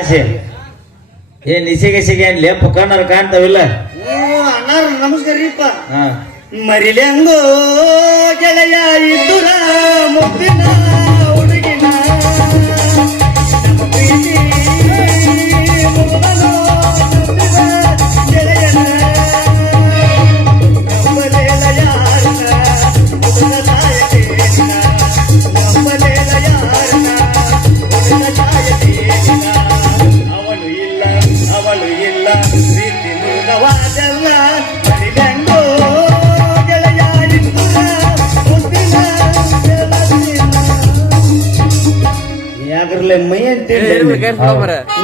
ಆಸೆ. ಏ ನಿಸಿಗೆ ಸಿಗೆ ಏನ್ ಲೇಪ ಕಣ್ಣರು ಕಾಣ್ತಾವಿಲ್ಲ? ಓ ಅಣ್ಣಾರ ನಮಸ್ಕಾರ ರೀಪ ಹಾ. ಮರಿಲೆಂಗೋ ಗೆಳೆಯ ಇದ್ದುರ ಮುದ್ದಿನ ಯಾಕ್ರಲೆ ಮೈ ಅಂತೇಳಿ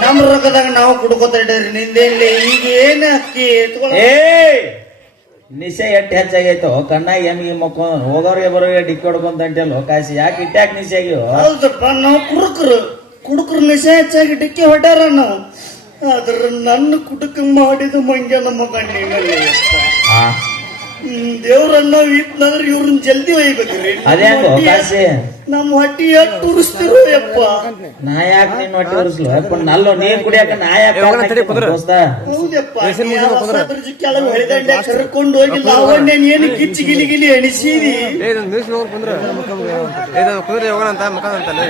ನಮ್ ರೊಕ್ಕದಾಗ ನಾವು ಕುಡ್ಕೋತ ಇದ್ದೀರಿ ನಿಂದೇನ್ಲಿ ಈಗ ಏನ್ ಅಕ್ಕಿ ಎತ್ಕೊಳ್ಳೋ ಏ ನಿಶೆ ಎಟ್ಟು ಹೆಚ್ಚಾಗೈತೋ ಕಣ್ಣಾಗ ಎಮ್ಗೆ ಮಕ್ಕ ಹೋಗೋರಿಗೆ ಬರೋರಿಗೆ ಡಿಕ್ಕಿ ಹೊಡ್ಕೊಂತ ಅಂಟಲ್ಲ ಕಾಸಿ ಯಾಕೆ ಇಟ್ಟಾಕ ನಿಶೆ ಆಗ್ಯೋ ಹೌದಪ್ಪ ನಾವು ಕುಡುಕರು. ಕುಡುಕರು ನಿಶೆ ಹೆಚ್ಚಾಗಿ ಡಿಕ್ಕಿ ಹೊಡ್ಯಾರ ನಾವು. ಆದ್ರ ನನ್ನ ಕುಟುಕ ಮಾಡಿದ ಮಂಗ್ಯ ನಮ್ಮ ಕಣ್ಣಿನಲ್ಲಿ ಹಾ ದೇವ್ರನ್ನ ಇಟ್ನಂದ್ರ ಇವ್ರನ್ನ ಜಲ್ದಿ ಒಯ್ಬೇಕ್ರಿ ನಮ್ ಕಾಸಿ ನಮ್ಮ ಹೊಟ್ಟಿ ಎಷ್ಟು ಉರಿಸ್ತಿರೋ ಯಪ್ಪ ನಾ ಯಾಕೆ ನಿನ್ನ ಹೊಟ್ಟಿ ಉರಿಸ್ಲು ಯಪ್ಪ ನಲ್ಲೋ ನೀರ್ ಕುಡಿಯಾಕ ನಾ ಯಾಕೆ ದೋಸ್ತ ಹೌದಪ್ಪ ಕೆಳಗೆ ಹೊಳೆದಂಡೆ ಕರ್ಕೊಂಡು ಹೋಗಿ ಲಾವಣ್ಯ ಏನು ಕಿಚ್ಚಿ ಗಿಲಿ ಗಿಲಿ ನೋಡ್ ಕುಂದ್ರ ಹೋಗೋಣ ಅಂತ ಮಕ ಅಂತಲ್ಲ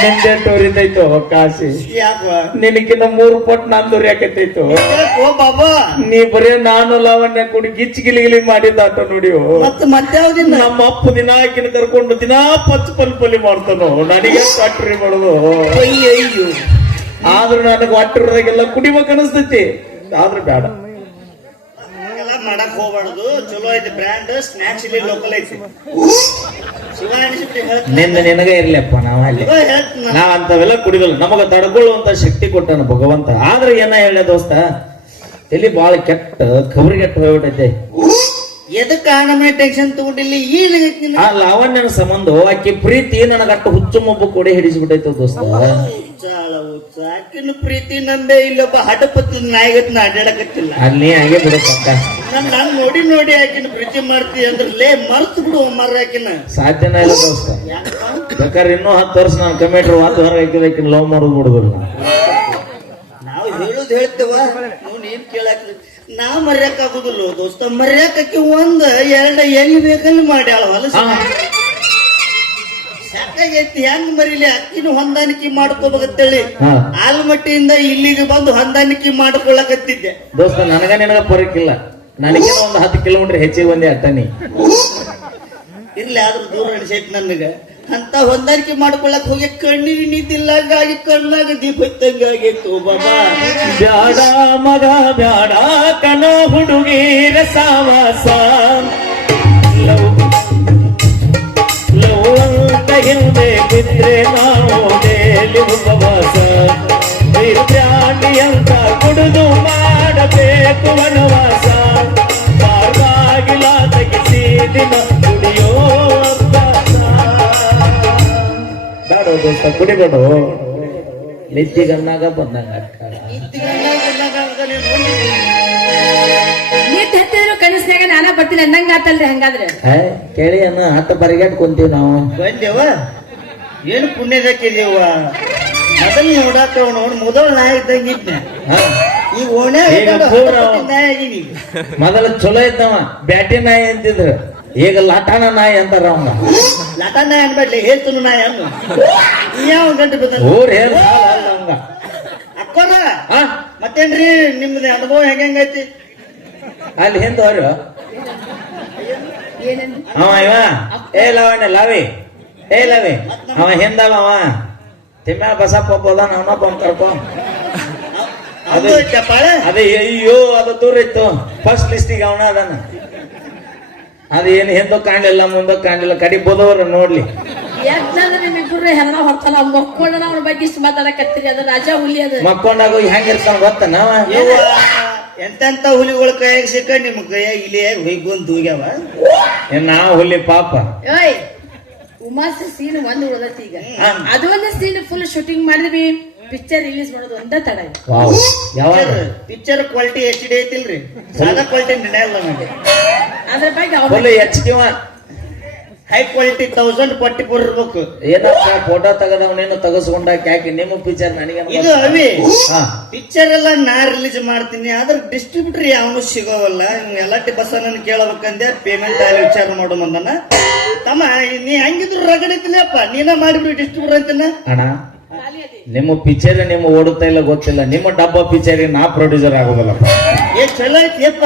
ನಿಂದೆ ತೋರಿತೈತೋ ಕಾಸಿ ಯಾಕ ನಿನಕಿನ್ನ ಮೂರು ಪಟ್ಟು ನಾನ್ ದೊರೆಯಾಕೈತೈತೋ ನೀ ಬರೇ ನಾನು ಲಾವಣ್ಯ ಕುಡಿ ಗಿಚ್ಚಿ ಗಿಲಿ ಗಿಲಿ ಮಾಡಿದ್ದಾಟ ನೋಡಿಯೋ ನಮ್ಮ ಅಪ್ಪ ದಿನ ಆಕಿನ ಕರ್ಕೊಂಡು ದಿನಾ ಪಚ್ಚ ಪಲ್ ಪಲ್ಲಿ ಮಾಡ್ತಾನೋ? ನನಗೆ ಫ್ಯಾಕ್ಟ್ರಿ ಮಾಡೋದು? ಆದ್ರೂ ನನಗೆ ಹೊಟ್ಟಿರೋದಾಗೆಲ್ಲ ಕುಡಿಬೇಕು ಅನಿಸ್ತೈತಿ. ಆದ್ರೂ ಬೇಡ. ಮಾಡಕ್ ಹೋಗ್ಬಾರ್ದು. ಚಲೋ ಐತಿ ಬ್ರ್ಯಾಂಡ್ ಸ್ನಾಕ್ಸ್ ಇಲ್ಲಿ ಲೋಕಲ್ ಐತಿ. ನಿಂದ ನಿನಗ ಇರ್ಲಿಯಪ್ಪ, ನಾವ್ ಅಲ್ಲಿ. ಹೇಳ್ತೀನಿ ನಾ ಅಂತವೆಲ್ಲ ಕುಡಿಗಲ್ಲ ನಮಗ ತಡ್ಕೊಳ್ಳುವಂತ ಶಕ್ತಿ ಕೊಟ್ಟನ ಭಗವಂತ. ಆದ್ರೆ ಏನ ಹೇಳ ದೋಸ್ತ? ಎಲ್ಲಿ ಬಾಳ ಕೆಟ್ಟ ಕಬರಿಗೆಟ್ಟ ಹೋಗ್ಬಿಟ್ಟೈತೆ. ಎದಕ್ಕೆ ಆನಮನೆ ಟೆನ್ಷನ್ ತಗೊಂಡಿಲ್ಲ? ಈಗ ಆ ಲಾವಣ್ಯನ ಸಂಬಂಧ ಆಕೆ ಪ್ರೀತಿ ನನಗಟ್ಟ ಹುಚ್ಚು ಮಬ್ಬು ಕೊಡೆ ಹಿಡಿಸ್ಬಿಟ್ಟೈತೆ ದೋಸ್ತ. ಹುಚ್ಚ ಆಕಿನ ಪ್ರೀತಿ ನಂದೇ ಇಲ್ಲೊಬ್ಬ ಹಠಪತ್ತು ನಾಯಿಗತ್ನ ಅಡ್ಡಾಡಕತ್ತಿಲ್ಲ. ಅಲ್ಲಿ ಹಾಗೆ ಬಿಡಪ್ಪ ನನ್ ನಾನ್ ನೋಡಿ ನೋಡಿ ಆಕಿನ ಪ್ರೀತಿ ಮಾಡ್ತಿ ಅಂದ್ರೆ ಲೇ ಮರ್ತು ಬಿಡು ಮರ ಆಕಿನ ಸಾಧ್ಯನ ಇಲ್ಲ ದೋಸ್ತ. ಬೇಕಾದ್ರೆ ಇನ್ನೂ ಹತ್ತು ವರ್ಷ ನಾನು ಕಮಿಟ್ರ್ ವಾದ ಹೊರ ಹಾಕಿದಕ್ಕೆ ಲವ್ ಮಾಡೋದು ಬಿಡುದಿಲ್ಲ. ನಾವು ಹೇಳುದು ಹೇಳ್ತೇವ ನೀನು ನೀನ್ ಕೇಳಾಕ ನಾ ಮರ್ಯಾಕ ಆಗುದಿಲ್ಲ ದೋಸ್ತ. ಮರ್ಯಾಕಕ್ಕೆ ಒಂದ್ ಎರಡ ಎಲ್ಲಿ ಬೇಕಲ್ಲಿ ಮಾಡ್ಯಾಳ ಹೊಲಸ. ಸಾಕಾಗೈತಿ ಹೆಂಗ್ ಮರಿಲಿ? ಅಕ್ಕಿನ ಹೊಂದಾಣಿಕೆ ಮಾಡ್ಕೋಬೇಕಂತೇಳಿ ಆಲ್ಮಟ್ಟಿಯಿಂದ ಇಲ್ಲಿಗೆ ಬಂದು ಹೊಂದಾಣಿಕೆ ಮಾಡ್ಕೊಳ್ಳಕತ್ತಿದ್ದೆ ದೋಸ್ತ ನನಗ ನಿನಗ ಪರಕ್ಕಿಲ್ಲ ನನಗೆ ಒಂದು ಹತ್ತು ಕಿಲೋಮೀಟರ್ ಹೆಚ್ಚಿಗೆ ಬಂದೆ ಅಟ್ಟನಿ. ಇರ್ಲಿ ಆದ್ರೂ ದೂರ ನಡೆಸೈತಿ ನನಗ. ಅಂತ ಹೊಂದಾಣಿಕೆ ಮಾಡ್ಕೊಳಕ್ ಹೋಗಿ ಕಣ್ಣಿಗೆ ನಿದ್ದಿಲ್ಲಂಗಾಗಿ ಕಣ್ಣಾಗ ದೀಪ ಹತ್ತಂಗಾಗೈತು ಬಾಬಾ. ಬ್ಯಾಡ ಮಗ, ಬ್ಯಾಡ ಕಣ, ಹುಡುಗಿರ ಸಾವಾಸ. ಲವ್ ಅಂತ ಹಿಂದೆ ಬಿದ್ರೆ ನಾವು ಡೇಲಿ ಉಪವಾಸ ಬ್ರಾಂಡಿ ಅಂತ ಕುಡಿದು ಮಾಡಬೇಕು ವನವಾಸ. ಬಾಗಿಲ ತೆಗಿಸಿ ದಿನ ಕುಡಿಯೋ ದೋಸ್ತ ಕುಡಿಬೇಡು ನಿದ್ದಿಗನ್ನಾಗ ಬಂದಂಗ ಹತ್ತಿದ್ರು ಕನಸ್ನಾಗ ನಾನ ಬರ್ತೀನಿ ಅನ್ನಂಗ ಆತಲ್ರಿ ಹಂಗಾದ್ರೆ. ಹೇ, ಕೇಳಿ ಅನ್ನ ಹತ್ತ ಬರಿಗಾಟ್ ಕುಂತೀವಿ ನಾವು. ಬಂದೇವ ಏನು ಪುಣ್ಯದಕ್ಕಿದೇವ ಮೊದಲು ನೋಡಾಕ ನೋಡ್ ಮೊದಲು ನಾ ಇದ್ದಂಗ ಇದ್ನೆ. ಹಾ. ಈಗ ಓಣೆ ಈಗ ಪೂರ ಅವ. ಮೊದಲ ಚಲೋ ಇದ್ದವ ಬ್ಯಾಟಿ ನಾಯಿ ಅಂತಿದ್ರು. ಈಗ ಲಟಾಣ ನಾಯಿ ಅಂತಾರ ಅವಂಗ ಲಟಾಣ ನಾಯಿ ಅನ್ಬೇಡ್ಲಿ ಹೇಳ್ತನು ನಾಯಿ ಅನ್ನು. ಯಾವ ಗಂಟೆ ಬಿದ್ದ ಊರ್ ಹೇಳ ಅವಂಗ ಅಕ್ಕೋರ? ಮತ್ತೇನ್ರಿ ನಿಮ್ದು ಅನುಭವ ಹೆಂಗೈತಿ ಅಲ್ಲಿ ಹಿಂದ ಅವರು ಏನಂದ್ ಅವ ಇವ? ಏ ಲವಣ್ಣ ಲವಿ. ಏ ಲವಿ. ಅವ ಹಿಂದವ ಅವ ತಿಮ್ಮ ಬಸಪ್ಪ ಹೋದ ಅವನಪ್ಪ ಅವ್ನ್ ಕರ್ಕೊ ಅದು ಅದೇ ಅಯ್ಯೋ ಅದು ದೂರ ಇತ್ತು. ಫಸ್ಟ್ ಲಿಸ್ಟಿಗೆ ಅವನ ಅದಾನ ಹಿಂದಕ್ಕೆ ಏನು ಹಿಂದೋ ಕಾಣಲಿಲ್ಲ ಮುಂದೋ ಕಾಣಲಿಲ್ಲ ಕಡಿ ಬೋದವ್ರ ನೋಡ್ಲಿ. ಯಾಕಂದ್ರೆ ನಿಮ್ಮಿಬ್ರು ಹೆಣ ಹೊರ್ತಲ್ಲ ಮಕ್ಕೊಂಡನ ಅವ್ರ ಬಗ್ಗೆ ಇಷ್ಟು ಮಾತಾಡಕತ್ತೀರಿ? ಅದು ರಾಜ ಹುಲಿ ಅದು. ಮಕ್ಕೊಂಡಾಗ ಹೆಂಗಿರ್ತಾನ ಗೊತ್ತ ನಾವ? ಎಂತ ಎಂತೆಂತ ಹುಲಿಗಳ ಕೈಯಾಗ ಸಿಕ್ಕ ನಿಮ್ ಕೈಯಾಗ ಇಲ್ಲಿ ಹೊಯ್ಕೊಂಡ್ ಹೋಗ್ಯಾವ ಏನ್ ನಾ ಹುಲಿ ಪಾಪ. ಏಯ್ ಉಮಾಸ ಸೀನ್ ಒಂದ್ ಉಳದತಿ ಈಗ. ಹಾ. ಅದು ಒಂದು ಸೀನ್ ಫುಲ್ ಶೂಟಿಂಗ್ ಮಾಡಿದ್ವಿ. ಪಿಕ್ಚರ್ ರಿಲೀಸ್ ಮಾಡೋದು ಒಂದ ತಡ ಇದೆ. ವಾವ್ ಯಾವಾಗ? ಪಿಕ್ಚರ್ ಕ್ವಾಲಿಟಿ ಎಚ್ ಡಿ ಐತಿಲ್ರಿ. ಸಾದಾ ಕ್ವಾಲಿಟಿ ನಡೆಯಲ್ಲ ನನಗೆ ಅದ್ರ ಬಗ್ಗೆ ಫುಲ್ ಅವ್ನ H ಕಿವ high quality thousand forty four ಇರ್ಬೇಕು. ಏನಪ್ಪ ಫೋಟೋ ತೆಗದವನೇನು ತಗಸ್ಕೊಂಡಾಕ ಯಾಕೆ ನಿಮ್ಮ ಪಿಕ್ಚರ್ ನನಗೆ ಇದು ಅವಿ ಹಾ. ಪಿಕ್ಚರ್ ಎಲ್ಲ ನಾ ರಿಲೀಸ್ ಮಾಡ್ತೀನಿ ಆದ್ರೆ ಡಿಸ್ಟ್ರಿಬ್ಯೂಟರ್ ಯಾವನು ಸಿಗೋವಲ್ಲ. ಇವ್ನು ಎಲ್ಲಟ್ಟಿ ಬಸ್ ನನ್ನ ಕೇಳಬೇಕಂದೆ ಪೇಮೆಂಟ್ ಅಲ್ಲಿ ವಿಚಾರ ಮಾಡು ಮಂದನ ತಮ್ಮ ನೀ ಹಂಗಿದ್ರು ರಗಡಿತಿಲ್ಲಪ್ಪ ನೀನ ಮಾಡಿಬಿಡು ಡಿಸ್ಟ್ರಿಬ್ಯೂಟರ್ ಅಂತಿನ. ಅಣ್ಣ ನಿಮ್ಮ ಪಿಚರ್ ನಿಮ್ಮ ಓಡುತ್ತಾ ಇಲ್ಲ ಗೊತ್ತಿಲ್ಲ. ನಿಮ್ಮ ಡಬ್ಬ ಪಿಕ್ಚರ್ ನಾ ಪ್ರೊಡ್ಯೂಸರ್ ಆಗೋದಲ್ಲಪ್ಪ. ಏ ಚಲೋ ಐತಿಯಪ್ಪ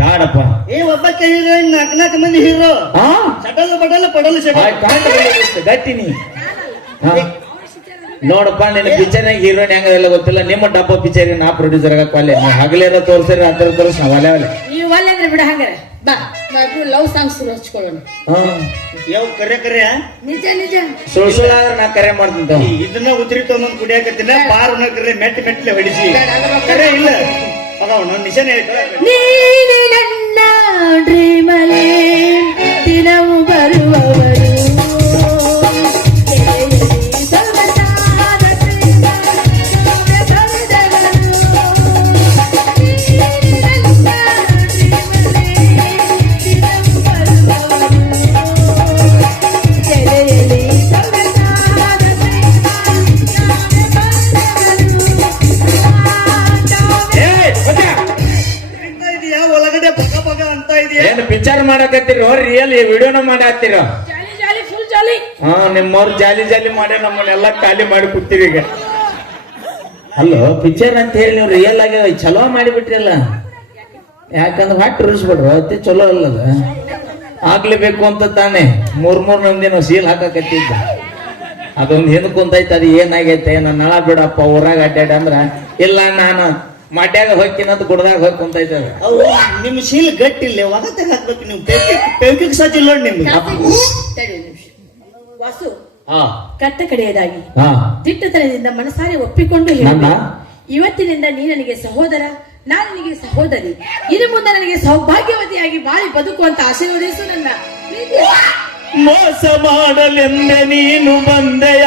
ಬ್ಯಾಡಪ್ಪ. ಏ ಒಬ್ಬಕ್ಕೆ ಹೀರೋಯಿನ್ ನಾಲ್ಕು ನಾಲ್ಕು ಮಂದಿ ಹೀರೋ. ಹಾ ಸಡಲ್ ಬಡಲ್ ಪಡಲ್ ಗಟ್ಟಿ ನೀ. ನೋಡಪ್ಪ ನಿನ್ನ ಪಿಕ್ಚರ್ ಹೀರೋಯಿನ್ ಇಲ್ಲ ಗೊತ್ತಿಲ್ಲ. ನಿಮ್ಮ ಡಬ್ಬ ಪಿಕ್ಚರ್ ನಾ ಪ್ರೊಡ್ಯೂಸರ್ ಆಗಕ್ಕೆ ಒಲ್ಲೆ. ಹಗಲೇನ ತೋರ್ಸಿರಿ ಹತ್ರ ತೋರಿಸ್ ಒಲೆ ಒಲೆ ಅಂದ್ರೆ ಬಿಡ ಹಂಗಾರೆ. ಬಾ ನಾವಿಬ್ರು ಲವ್ ಸಾಂಗ್ ಶುರು ಹಚ್ಕೊಳ್ಳೋಣ ಯಾವ ಕರೆ ಕರೆ ನಿಜ ನಿಜ. ಸುಳ್ ಆದ್ರೆ ನಾ ಕರೆ ಮಾಡ್ತೀನಿ ತಗೋ. ಇದನ್ನ ಉದ್ರಿ ತೊಗೊಂಡ್ ಕುಡಿಯಾಕತ್ತಿನ ಬಾರ್ ಕರೆ ಮೆಟ್ಟಿ ಮೆಟ್ಲೆ ಹೊಡಿಸಿ. ಕರೆ ಇಲ್ಲ. ಅದಾವ ನನ್ನ ನಿಜಾನ ನೀನೆ ನನ್ನ ಡ್ರೀಮಲ್ಲಿ ದಿನವು ಬರುವವರು ಮಾಡಕತ್ತೀರೋ ರಿಯಲ್ ವಿಡಿಯೋನ ಮಾಡಾತ್ತೀರ ಜಾಲಿ ಜಾಲಿ ಫುಲ್ ಜಾಲಿ. ಹಾ ನಿಮ್ಮವ್ರು ಜಾಲಿ ಜಾಲಿ ಮಾಡಿ ನಮ್ಮನ್ನೆಲ್ಲ ಖಾಲಿ ಮಾಡಿ ಕೂತೀವಿ ಈಗ. ಅಲ್ಲೋ ಪಿಕ್ಚರ್ ಅಂತ ಹೇಳಿ ನೀವು ರಿಯಲ್ ಆಗಿ ಚಲೋ ಮಾಡಿಬಿಟ್ರಲ್ಲ. ಯಾಕಂದ್ರೆ ಹೊಟ್ಟೆ ಉರಿಸ್ಬಿಡ್ರು ಅತಿ ಚಲೋ ಅಲ್ಲದ ಆಗ್ಲೇಬೇಕು ಅಂತ ತಾನೆ. ಮೂರ್ ಮೂರ್ ಮಂದಿ ನಾವು ಸೀಲ್ ಹಾಕಕತ್ತಿದ್ದ. ಅದೊಂದು ಹಿಂದ್ ಕುಂತೈತೆ ಅದು ಏನಾಗೈತೆ ನನ್ನ ನಳ ಬಿಡಪ್ಪ ಊರಾಗ ಅಡ್ಡಾಡ ಅಂದ್ರ ಇಲ್ಲ ನಾನು ಮಡ್ಯಾಗ ಹೋಗಿ ತಿನ್ನದ್ ಗುಡ್ದಾಗ ಹೋಗಿ ಕುಂತೈತೆ ಅದು. ಅವು ನಿಮ್ ಶೀಲ್ ಗಟ್ಟಿಲ್ಲ ಒಗತೆ ಹಾಕ್ಬೇಕು ನೀವು? ಸಜ್ಜಿಲ್ಲ ನೋಡಿ ನಿಮ್ಗೆ. ತಡಿ ಒಂದ್ ನಿಮಿಷ. ವಾಸು ಹಾ. ಕಟ್ಟ ಕಡೆಯದಾಗಿ. ಹಾ. ದಿಟ್ಟತನದಿಂದ ಮನಸಾರೆ ಒಪ್ಪಿಕೊಂಡು ನನ್ನ? ಹೇಳಿ ಇವತ್ತಿನಿಂದ ನೀ ನನಗೆ ಸಹೋದರ ನಾನು ನಿನಗೆ ಸಹೋದರಿ. ಇನ್ನು ಮುಂದೆ ನನಗೆ ಸೌಭಾಗ್ಯವತಿಯಾಗಿ ಬಾಳಿ ಬದುಕುವಂತ ಆಶೀರ್ವದಿಸು ನನ್ನ ಪ್ರೀತಿಯ ಮೋಸ ಮಾಡಲೆಂದ ನೀನು ಬಂದೆಯ?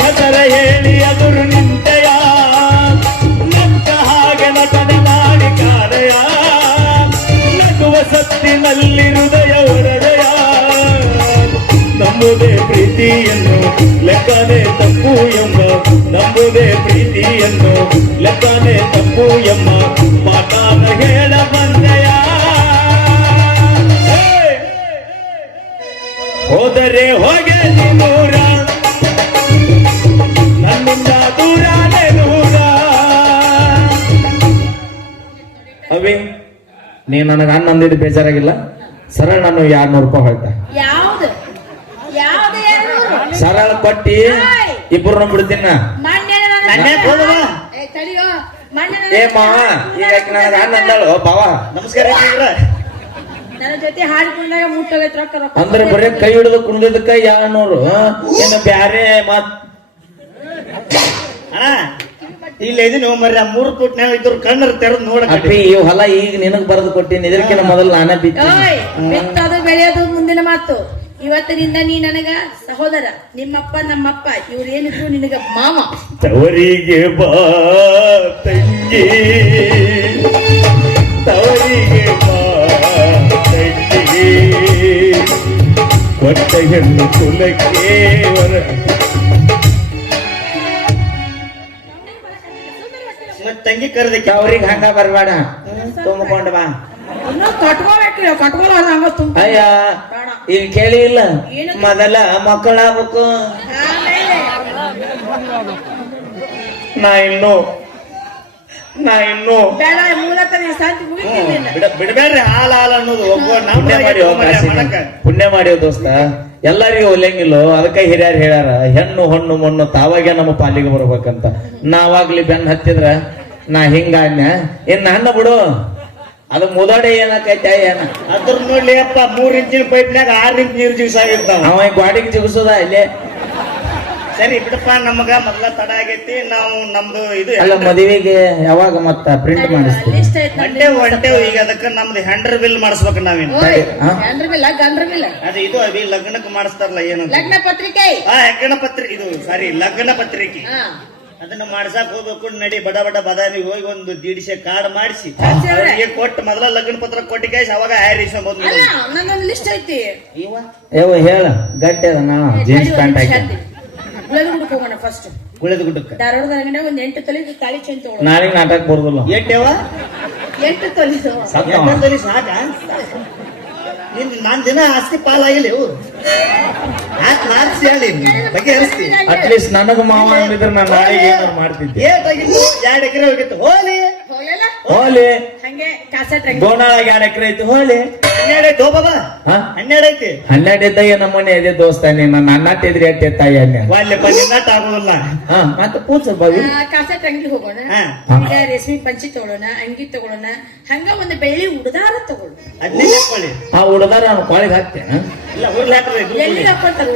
ಹೆಸರ ಹೇಳಿ ಅದುರು ನಿಂತೆಯ? ಹಾಗೆ ನಟನೆ ಮಾಡಿ ಕಾರೆಯ ನಗುವ ಸತ್ತಿನಲ್ಲಿ ಹೃದಯ ಹೊರಡೆಯ ನಂಬುದೇ ಪ್ರೀತಿಯನ್ನು, ಲೆಕ್ಕನೆ ತಪ್ಪು ಎಂಬ, ನಂಬುದೇ ಪ್ರೀತಿಯನ್ನು, ಲೆಕ್ಕನೆ ತಪ್ಪು ಎಂಬ ಮಾತಾನ ಹೇಳ ಬಂದೆಯ! ಹೋದರೆ ಹೋಗೆ ನನ್ನಿಂದ ದೂರನೇ ದೂರ ಅವಿ ನೀ ನನಗೆ ಅಂದಿದ್ದು ಬೇಜಾರಾಗಿಲ್ಲ. ಸರಳ ನಾನು ಎರಡ್ನೂರು ರೂಪಾಯಿ ಹೋಯ್ತಾ ಯಾವ್ದು? ಯಾವ್ದು ಎರಡ್ನೂರು? ಸರಳ ಕೊಟ್ಟಿ ಇಬ್ಬರನ್ನ ಬಿಡ್ತೀನಿ? ಏ, ಮಾವ ಈಗ ನನಗೆ ಅಂದಳು? ಬಾವ ನಮಸ್ಕಾರ ಅಂದ್ರೆ ಬರೀ ಕೈ ಹಿಡಿದು ಕುಣಿದಕ್ಕ ಎರಡ್ನೂರು ಬ್ಯಾರೆ ಮತ್ ಅಣ್ಣ ಇಲ್ಲ ಇದೀನಿ ಮರ್ರಿ ಆ ಮೂರು ಫುಟ್ನ್ಯಾಗ ಇದ್ರು ಕಣ್ಣರು ತೆರೆದು ನೋಡಕ ಅಪ್ಪಿ ಈ ಹೊಲ ಈಗ ನಿನಗ್ ಬರೆದು ಕೊಟ್ಟಿನಿ ಇದಕ್ಕಿಂತ ಮೊದಲು ನಾನೇ ಬಿತ್ತಿ. ಓಯ್ ಬಿತ್ತದು ಬೆಳೆಯೋದು ಮುಂದಿನ ಮಾತು. ಇವತ್ತಿನಿಂದ ನೀ ನನಗ ಸಹೋದರ ನಿಮ್ಮಪ್ಪ ನಮ್ಮಪ್ಪ ಇವ್ರು ಏನಿದ್ರು ನಿನಗ ಮಾವ. ತವರಿಗೆ ಬಾ ತಂಗಿ. ತವರಿಗೆ ಬಾ ತಂಗಿ. ಕೊಟ್ಟ ಹೆಣ್ಣು ಕುಲಕ್ಕೆ ವರ ಮತ್ ತಂಗಿ ಕರೆದಕ್ಕೆ. ಅವ್ರಿಗೆ ಹಂಗ ಬರಬೇಡ. ತುಂಬಿಕೊಂಡು ಬಾ. ಇನ್ನೂ ಕಟ್ಕೋಬೇಕ್ರಿ ಕಟ್ಕೊಳ್ಳೋ ಹಂಗ ತುಂಬ ಅಯ್ಯ. ಈಗ ಕೇಳಿ ಇಲ್ಲ. ಮೊದಲ ಮಕ್ಕಳಾಗ್ಬೇಕು. ನಾ ಇನ್ನು ನಾ ಇನ್ನು. ಬೇಡ ಶಾಂತಿ ಮುಗಿತೀನಿ ಬಿಡಬೇಡ್ರಿ ಹಾಲ ಹಾಲ ಅನ್ನೋದು ಒಬ್ಬ ನಮ್ಮ. ಪುಣ್ಯ ಮಾಡಿ ದೋಸ್ತ. ಎಲ್ಲರಿಗೂ ಒಲ್ಯಂಗಿಲ್ಲೋ ಅದಕ್ಕೆ ಹಿರಿಯರು ಹೇಳ್ಯಾರ ಹೆಣ್ಣು ಹೊಣ್ಣು ಮಣ್ಣು ತಾವಾಗೆ ನಮ್ಮ ಪಾಲಿಗೆ ಬರ್ಬೇಕಂತ. ನಾವಾಗ್ಲಿ ಬೆನ್ ಹತ್ತಿದ್ರ ನಾ ಹಿಂಗಾನ್ಯ ಇನ್ನು ನನ್ನ ಬಿಡು. ಅದು ಮುದಾಡೆ ಏನಕೈತೆ ಏನ? ಅದ್ರ ನೋಡ್ಲಿ ಅಪ್ಪ ಮೂರ್ ಇಂಚಿನ ಪೈಪ್ನಾಗ ಆರ್ ಇಂಚ್ ನೀರು ಜಿಗಿಸಾಗಿರ್ತಾವ. ಅವ ಬಾಡಿಗೆ ಗಾಡಿಗೆ ಜಿಗಿಸೋದ ಇಲ್ಲೇ ಸರಿ ಬಿಡಪ್ಪ ನಮಗ ಮೊದ್ಲ ತಡ ಆಗೈತಿ ನಾವು ನಮ್ದು ಇದು ಅಲ್ಲ ಮದುವೆಗೆ ಯಾವಾಗ ಮತ್ತ ಪ್ರಿಂಟ್ ಮಾಡಿಸ್ತೀವಿ. ಮಂಡೆ ಹೊಂಟೇವ್ ಈಗ ಅದಕ್ಕ ನಮ್ದು ಹ್ಯಾಂಡರ್ ಬಿಲ್ ಮಾಡಿಸ್ಬೇಕು ನಾವೇನು? ಓಯ್ ಬಿಲ್ ಗಂಡ್ರ ಗಂಡ್ರ ಅದು ಇದು ಅವಿ ಲಗ್ನಕ್ಕೆ ಮಾಡಿಸ್ತಾರಲ್ಲ ಏನು ಲಗ್ನ ಪತ್ರಿಕೆ? ಹಾ ಲಗ್ನ ಪತ್ರಿಕೆ ಇದು ಸಾರಿ ಲಗ್ನ ಪತ್ರಿಕೆ. ಹಾ. ಅದನ್ನ ಮಾಡ್ಸಾಕ್ ಹೋಗ್ಬೇಕು ನಡಿ ಬಡ ಬಡ ಬದಾಮಿ ಹೋಗಿ ಒಂದು ದೀಡಿಸೆ ಕಾರ್ಡ್ ಮಾಡಿಸಿ. ಅವ್ರಿಗೆ ಕೊಟ್ಟು ಮೊದಲ ಲಗ್ನ ಪತ್ರ ಕೊಟ್ಟಿ ಕಾಯಿಸಿ ಅವಾಗ ಹ್ಯಾರಿಸ್ ಬಂದು ಅಲ್ಲ ನನ್ನೊಂದು ಲಿಸ್ಟ್ ಐತಿ. ಹೇಳ ಗಟ್ಟಿ ಅದ ನಾ ಜೀನ್ಸ್ ಪ್ಯಾಂಟ್ ಹಾಕಿ. ಹೋಗೋಣ ಫಸ್ಟ್ ಗುಳೆದ ಗುಡ್ಡಕ್ಕ ಧಾರವಾಡದ ಅಂಗಡಿ ಒಂದ್ ಎಂಟು ತಲೆ ತಾಳಿ ಚೈನ್ ತಗೊಳ್ಳೋಣ. ನಾಳೆಗೆ ನಾಟಕ ಬರುದಿಲ್ಲ ಎಟ್ಟೆವ ಎಂಟು ಸಾಕ. ನಿನ್ ನಾನ್ ದಿನ ಆಸ್ತಿ ಪಾಲಾಗಿಲ್ಲ ಇವು. ಯಾಕೆ ಮಾರ್ಸಿ ಹೇಳಿ ಅಟ್ಲೀಸ್ಟ್ ನನಗ ಮಾವ ಅಂದಿದ್ರೆ ನಾನು ನಾಳೆ ಏನಾರು ಮಾಡ್ತಿದ್ದೆ. ಎರಡ್ ಎಕರೆ ಹೋಗಿತ್ತು. ಹೋಲಿ. ಹೋಲಿ. ಹಂಗೆ ಕಾಸೆಟ್ ಗೋನಾಳಾಗ ಎರಡು ಎಕರೆ ಐತಿ. ಹೋಲಿ. ಹನ್ನೆರಡು ಐತಿ ಹಾ ಹನ್ನೆರಡು ಐತಿ ಹನ್ನೆರಡು ನಮ್ಮನೆ ಇದೆ ದೋಸ್ತ ನೀನು ನನ್ನ ಅಟ್ಟಿದ್ರಿ ಅಟ್ಟೆ ತಾಯಿ ಅನ್ನ ಆಗೋದಿಲ್ಲ ಹಾ ಮತ್ತೆ ಪೂಜ ಬಾವಿ ಕಾಸೆಟ್ ಅಂಗಿ ಹೋಗೋಣ. ಈಗ ರೇಷ್ಮೆ ಪಂಚಿ ತಗೊಳ್ಳೋಣ ಅಂಗಿ ತಗೊಳ್ಳೋಣ ಹಂಗ ಒಂದು ಬೆಳ್ಳಿ ಉಡದಾರ ತಗೊಳ್ಳಿ. ಅದನ್ನೇ ಹಾಕೊಳ್ಳಿ. ಆ ಉಡದಾರ ಅವ್ನು ಕೊಳಿಗೆ ಹಾಕ್ತೇನೆ ಇಲ್ಲ ಹಾಕ್ರಿ ಎಲ್ಲಿ ಹಾಕೊಂತಾರ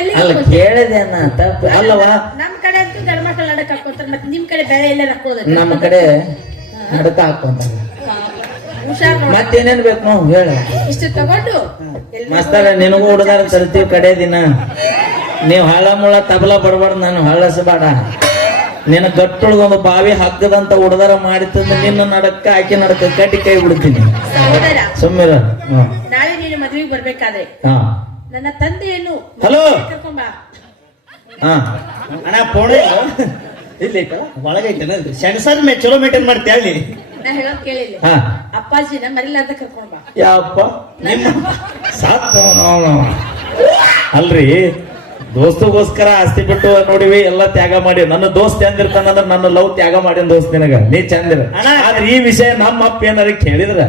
ಎಲ್ಲಿ ಅಲ್ಲ ಕೇಳದೆ ಅನ್ನ ತಪ್ಪು ಅಲ್ಲವಾ ನಮ್ ಕಡೆ ಅಂತೂ ನಡಕ್ ಹಾಕೊಂತಾರ ಮತ್ತೆ ನಿಮ್ ಕಡೆ ಬೆಳೆ ಎಲ್ಲ ಹಾಕೋದ ನಮ್ಮ ಕಡೆ ನಡಕ ಹಾಕೊಂತಾರ. ಮತ್ತೇನೇನ್ ಬೇಕು ನಾವು ಹೇಳ. ಇಷ್ಟು ತಗೊಂಡು. ಮಸ್ತಾರ ನಿನಗೂ ಹುಡುಗಾರ ತರ್ತೀವಿ ಕಡೆ ದಿನ. ನೀವು ಹಳ್ಳ ಮುಳ್ಳ ತಬಲ ಬಡಬಾರ್ದು ನಾನು ಹಳ್ಳಸಬೇಡ ನಿನ್ನ ಗಟ್ಟೊಳಗೊಂದು ಬಾವಿ ಹಗ್ಗದಂತ ಹುಡುಗಾರ ಮಾಡಿತಂದ್ರೆ ನಿನ್ನ ನಡಕ್ಕ ಆಕಿ ನಡಕ ಕಟ್ಟಿ ಕೈ ಬಿಡ್ತೀನಿ. ಸುಮ್ಮಿರ ನಾಳೆ ನೀನು ಮದುವೆಗೆ ಬರ್ಬೇಕಾದ್ರೆ. ಹಾ. ನನ್ನ ತಂದೆಯನ್ನು ಹಲೋ. ಕರ್ಕೊಂಬ ಹಾ. ಅಣ್ಣ ಫೋನ್ ಇಲ್ಲಿ. ಒಳಗೈತೆ ಸೆನ್ಸರ್ ಮೇ ಚಲೋ ಮೇಂಟೈನ್ ಮಾಡ್ತೀಯ ಹೇಳಿ ನಾ ಹೇಳೋದ್ ಕೇಳಿಲ್ಲ. ಹಾ. ಅಪ್ಪಾಜಿನ ಮರಿಲಾರ್ದ ಕರ್ಕೊಂಡ್ ಬಾ. ಯಪ್ಪ ನಿಮ್ಮ ಸಾತ್ ಅಲ್ರಿ ದೋಸ್ತಗೋಸ್ಕರ ಆಸ್ತಿ ಬಿಟ್ಟು ನೋಡಿವಿ ಎಲ್ಲ ತ್ಯಾಗ ಮಾಡಿ. ನನ್ನ ದೋಸ್ತ್ ಹೆಂಗಿರ್ತಾನಂದ್ರ ನನ್ನ ಲವ್ ತ್ಯಾಗ ಮಾಡಿನ ದೋಸ್ತ್ ನಿನಗ. ನೀ ಚಂದಿರ. ಆದ್ರೆ ಈ ವಿಷಯ ನಮ್ಮ ಅಪ್ಪ ಏನಾರ ಕೇಳಿದ್ರ?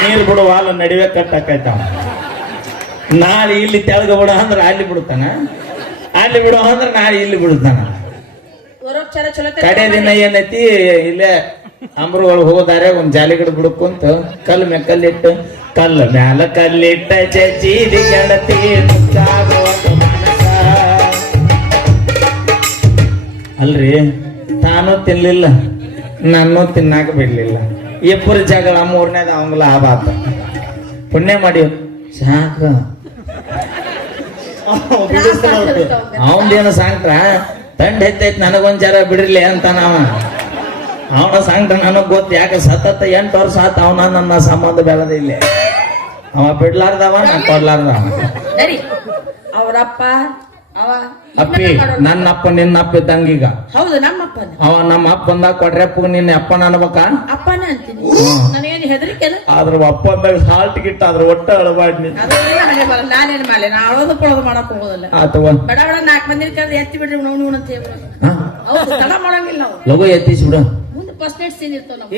ನೀರ್ ಬಿಡು ವಾಲ ನಡಿವೆ ಕಟ್ಟಾಕೈತ ನಾಳೆ ಇಲ್ಲಿ ತೆಳಗ ಬಿಡ ಅಂದ್ರೆ ಅಲ್ಲಿ ಬಿಡುತ್ತಾನ? ಅಲ್ಲಿ ಬಿಡು ಅಂದ್ರೆ ನಾಳೆ ಇಲ್ಲಿ ಬಿಡುತ್ತಾನ? ಚಲೋ ಕಡೆ ದಿನ ಏನೈತಿ ಇಲ್ಲೇ ಅಂಬ್ರ ಒಳಗೆ ಹೋದಾರೆ ಒಂದ್ ಜಾಲಿಗಡ ಬಿಡ್ಕೊಂತ ಕಲ್ ಮ್ಯಾಲ ಕಲ್ಲಿಟ್ಟು ಕಲ್ಲ ಮ್ಯಾಲ ಕಲ್ಲಿಟ್ಟ ಚೀದಿ ಗೆಳತಿ. ಅಲ್ರಿ ತಾನು ತಿನ್ಲಿಲ್ಲ ನಾನು ತಿನ್ನಾಕ ಬಿಡ್ಲಿಲ್ಲ. ಇಬ್ಬರು ಜಗಳ ಮೂರನೇದ ಅವಂಗ ಲಾಭ ಆತ. ಪುಣ್ಯ ಮಾಡಿ ಸಾಕ. ಅವಂದೇನು ಸಾಂಗ್ರ ತಂಡ ಎತ್ತೈತ್ ನನಗೊಂದ್ ಜರ ಅಂತ ನಾವ. ಅವನ ಸಾಂಗ್ರ ನನಗ್ ಗೊತ್ತ, ಯಾಕೆ ಸತತ ಎಂಟು ವರ್ಷ ಆತ, ಅವನ ನನ್ನ ಸಂಬಂಧ ಬೆಳೆದಿಲ್ಲ ಅವ ಬಿಡ್ಲಾರ್ದವ, ನಾ ಕೊಡ್ಲಾರ್ದವ. ಅವರಪ್ಪ ಅವ ಅಪ್ಪಿ ನನ್ನ ಅಪ್ಪ ನಿನ್ನ ಅಪ್ಪ ಇದ್ದಂಗೀಗ. ಹೌದು ನಮ್ಮ ಅಪ್ಪ ಅವ ನಮ್ಮ ಅಪ್ಪ ಬಂದಾಗ ಕೊಡ್ರಪ್ಪ ನಿನ್ನ ಅಪ್ಪನ ಅನ್ಬೇಕಾ? ಅಪ್ಪನ ಅಂತೀನಿ. ನನಗೇನು ಹೆದರಿಕೆ ಆದ್ರ ಅಪ್ಪ ಅಂದಾಗ ಸಾಲ್ಟ್ ಗಿಟ್ಟ ಆದ್ರ ಒಟ್ಟ ಅಳಬಾಡ್ನಿ ನಾನೇನ್ ಮಾಲೆ ನಾ ಅಳೋದು ಪಳೋದು ಮಾಡಕ್ ಹೋಗೋದಿಲ್ಲ. ಆತವ ಬಡ ಬಡ ನಾಲ್ಕು ಮಂದಿ ಕರೆದು ಎತ್ತಿ ಬಿಡ್ರಿ ಉಣ ಉಣ ಅಂತ ಹೌದು ತಡ ಮಾಡಂಗಿಲ್ಲ ನಾವು ಲಗು ಎತ್ತಿಸಿ ಬಿಡು.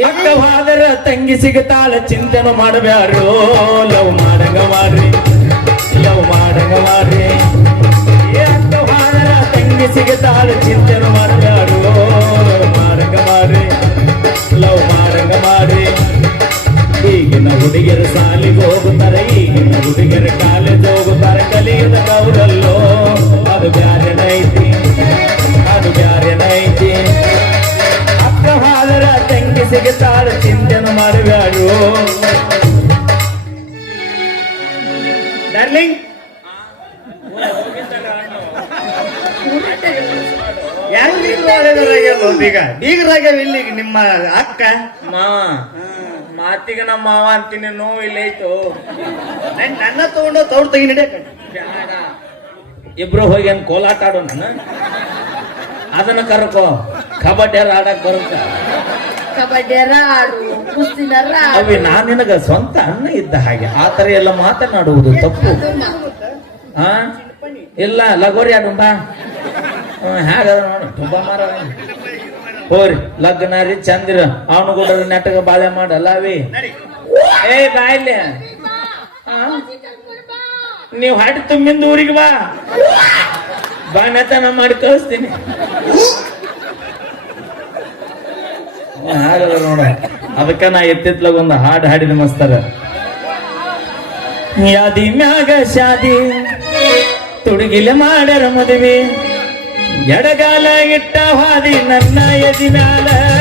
ಏಕವಾದರ ತಂಗಿ ಸಿಗತಾಳ ಚಿಂತನೆ ಮಾಡಬ್ಯಾರೋ ಲವ್ ಮಾಡಂಗ ಮಾಡ್ರಿ ಲವ್ ಮಾಡಂಗ ಮಾಡ್ರಿ ತಂಗಿ ಸಿಗತಾಳ ಚಿಂತನೆ ಲವ್ ಮಾಡಂಗ ಮಾಡ್ರಿ ಲವ್ ಮಾರಕ ಮಾಡ್ರಿ ಈಗಿನ ಹುಡುಗಿಯರು ಸಾಲಿಗೆ ಹೋಗುತ್ತಾರೆ, ಈಗಿನ ಹುಡುಗಿಯರು ಕಾಲೇಜ್ ಹೋಗುತ್ತಾರೆ, ಕಲಿಯದ ಕೌರಲ್ಲೋ. ಅದು ಬ್ಯಾರೆ ನೈತಿ, ಅದು ಬ್ಯಾರೆ ನೈತಿ. ಅಕ್ಕವಾದರ ತಂಗಿ ಸಿಗುತ್ತಾಳ ಚಿಂತನೆ ಮಾಡಬೇಡು ಡಾರ್ಲಿಂಗ್ ಈಗ? ಬೀಗರಾಗ್ಯಾವ ಇಲ್ಲಿ ನಿಮ್ಮ ಅಕ್ಕ? ಮಾವ ಮಾತಿಗೆ ನಮ್ಮ ಮಾವ ಅಂತೀನಿ ನೋವು ಇಲ್ಲೈತು ನನ್- ನನ್ನ ತಗೊಂಡು ತೋಡ್ ತೆಗಿ ನಡಿಯಕ ಇಬ್ರು ಹೋಗಿ ಏನ್ ಕೋಲಾಟ ಆಡೋ ನಾನು ಅದನ್ನ ಕರ್ಕೋ. ಕಬಡ್ಡಿ ಆಡಕ್ ಬರುತ್ತ? ಕಬಡ್ಡಿ ಅವಿ ನಾನ್ ನಿನಗ ಸ್ವಂತ ಅನ್ನ ಇದ್ದ ಹಾಗೆ. ಆ ತರ ಎಲ್ಲ ಮಾತನಾಡುವುದು ತಪ್ಪು. ಆ ಇಲ್ಲ, ಲಗೋರಿ ಅದು ಹೇಗದ ನೋಡಿ ತುಂಬ ಮರ. ಹೋರಿ, ಲಗ್ನ ರೀ, ಚಂದ್ರ. ಅವನು ಕೂಡ ನೆಟ್ಟಗ ಬಾಳೆ ಮಾಡಲ್ಲ ಅವಿ? ಏ ಬಾಯ್ಲಿ ನೀವು ಹಾಟಿ ತುಂಬಿಂದ ಊರಿಗೆ ಬಾ. ಬಾಣತನ ಮಾಡಿ ಕಳಿಸ್ತೀನಿ. ಹಾಗದ ನೋಡ. ಅದಕ್ಕ ನಾ ಎತ್ತಿತ್ಲಾಗ ಒಂದು ಹಾಡು ಹಾಡಿದ ಮಸ್ತಾರ. ಯಾದಿ ಮ್ಯಾಗ ಶಾದಿ. ತುಡುಗಿಲೆ ಮಾಡರ ಮದುವೆ. ಎಡಗಾಲ ಇಟ್ಟ ಹಾದಿ ನನ್ನ ಎದಿ ಮ್ಯಾಲ.